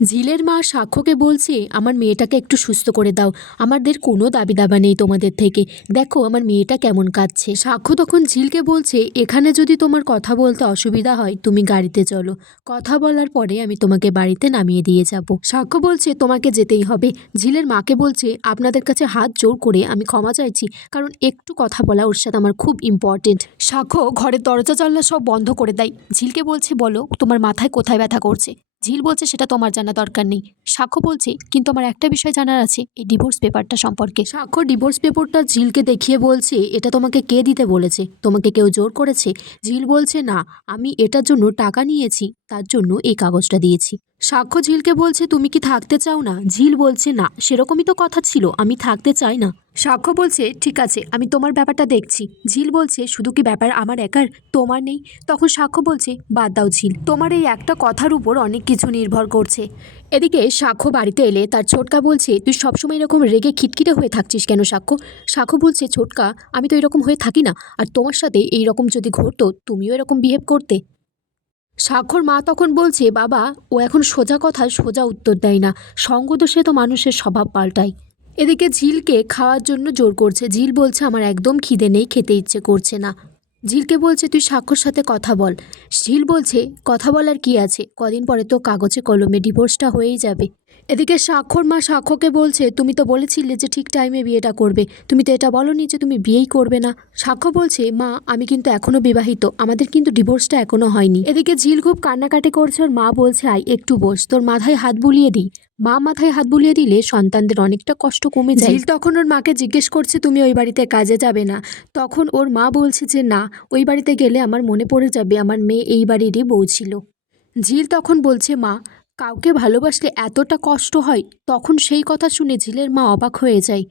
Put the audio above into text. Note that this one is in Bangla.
ঝিলের মা সাক্ষ্যকে বলছে, আমার মেয়েটাকে একটু সুস্থ করে দাও, আমাদের কোনো দাবি দাবা নেই তোমাদের থেকে, দেখো আমার মেয়েটা কেমন কাঁদছে। সাক্ষ্য তখন ঝিলকে বলছে, এখানে যদি তোমার কথা বলতে অসুবিধা হয় তুমি গাড়িতে চলো, কথা বলার পরে আমি তোমাকে বাড়িতে নামিয়ে দিয়ে যাব। সাক্ষ্য বলছে, তোমাকে যেতেই হবে। ঝিলের মাকে বলছে, আপনাদের কাছে হাত জোর করে আমি ক্ষমা চাইছি, কারণ একটু কথা বলা ওর সাথে আমার খুব ইম্পর্টেন্ট। সাক্ষ্য ঘরের দরজা জানলা সব বন্ধ করে দেয়। ঝিলকে বলছে, বলো তোমার মাথায় কোথায় ব্যথা করছে। ঝিল বলছে, সেটা তোমার জানা দরকার নেই। সাক্ষ্য বলছে, কিন্তু আমার একটা বিষয় জানার আছে, এই ডিভোর্স পেপারটা সম্পর্কে। সাক্ষ্য ডিভোর্স পেপারটা ঝিলকে দেখিয়ে বলছে, এটা তোমাকে কে দিতে বলেছে, তোমাকে কেউ জোর করেছে? ঝিল বলছে, না, আমি এটার জন্য টাকা নিয়েছি, তার জন্য এই কাগজটা দিয়েছি। সাক্ষ্য ঝিলকে বলছে, তুমি কি থাকতে চাও না? ঝিল বলছে, না, সেরকমই তো কথা ছিল, আমি থাকতে চাই না। সাক্ষ্য বলছে, ঠিক আছে, আমি তোমার ব্যাপারটা দেখছি। ঝিল বলছে, শুধু কি ব্যাপার আমার একার, তোমার নেই? তখন সাক্ষ্য বলছে, বাদ দাও ঝিল, তোমার এই একটা কথার উপর অনেক কিছু নির্ভর করছে। এদিকে সাক্ষ্য বাড়িতে এলে তার ছোটকা বলছে, তুই সবসময় এরকম রেগে খিটখিটে হয়ে থাকছিস কেন সাক্ষ্য? সাক্ষ্য বলছে, ছোটকা, আমি তো এরকম হয়ে থাকি না, আর তোমার সাথে এইরকম যদি ঘটতো তুমিও এরকম বিহেভ করতে। সাক্ষর মা তখন বলছে, বাবা, ও এখন সোজা কথায় সোজা উত্তর দেয় না, সঙ্গদোষে তো মানুষের স্বভাব পাল্টায়। এদিকে ঝিলকে খাওয়ার জন্য জোর করছে। ঝিল বলছে, আমার একদম খিদে নেই, খেতে ইচ্ছে করছে না। ঝিলকে বলছে, তুই সাক্ষর সাথে কথা বল। ঝিল বলছে, কথা বলার কি আছে, কদিন পরে তো কাগজে কলমে ডিভোর্সটা হয়েই যাবে। এদিকে সাক্ষর মা সাক্ষ্যকে বলছে, তুমি তো বলেছিলে যে ঠিক টাইমে বিয়েটা করবে, তুমি তো এটা বলোনি যে তুমি বিয়েই করবে না। সাক্ষ্য বলছে, মা, আমি কিন্তু এখনো বিবাহিত, আমাদের কিন্তু ডিভোর্সটা এখনো হয়নি। এদিকে ঝিল খুব কান্নাকাটি করছে। ওর মা বলছে, আয় একটু বস, তোর মাথায় হাত বুলিয়ে দিই। মা মাথায় হাত বুলিয়ে দিলে সন্তানদের অনেকটা কষ্ট কমে যায়। ঝিল তখন ওর মাকে জিজ্ঞেস করছে, তুমি ওই বাড়িতে কাজে যাবে না? তখন ওর মা বলছে যে, না, ওই বাড়িতে গেলে আমার মনে পড়ে যাবে আমার মেয়ে এই বাড়িরই বউ ছিল। ঝিল তখন বলছে, মা, কাউকে ভালোবাসলে এতটা কষ্ট হয়? তখন সেই কথা শুনে ঝিলের মা অবাক হয়ে যায়।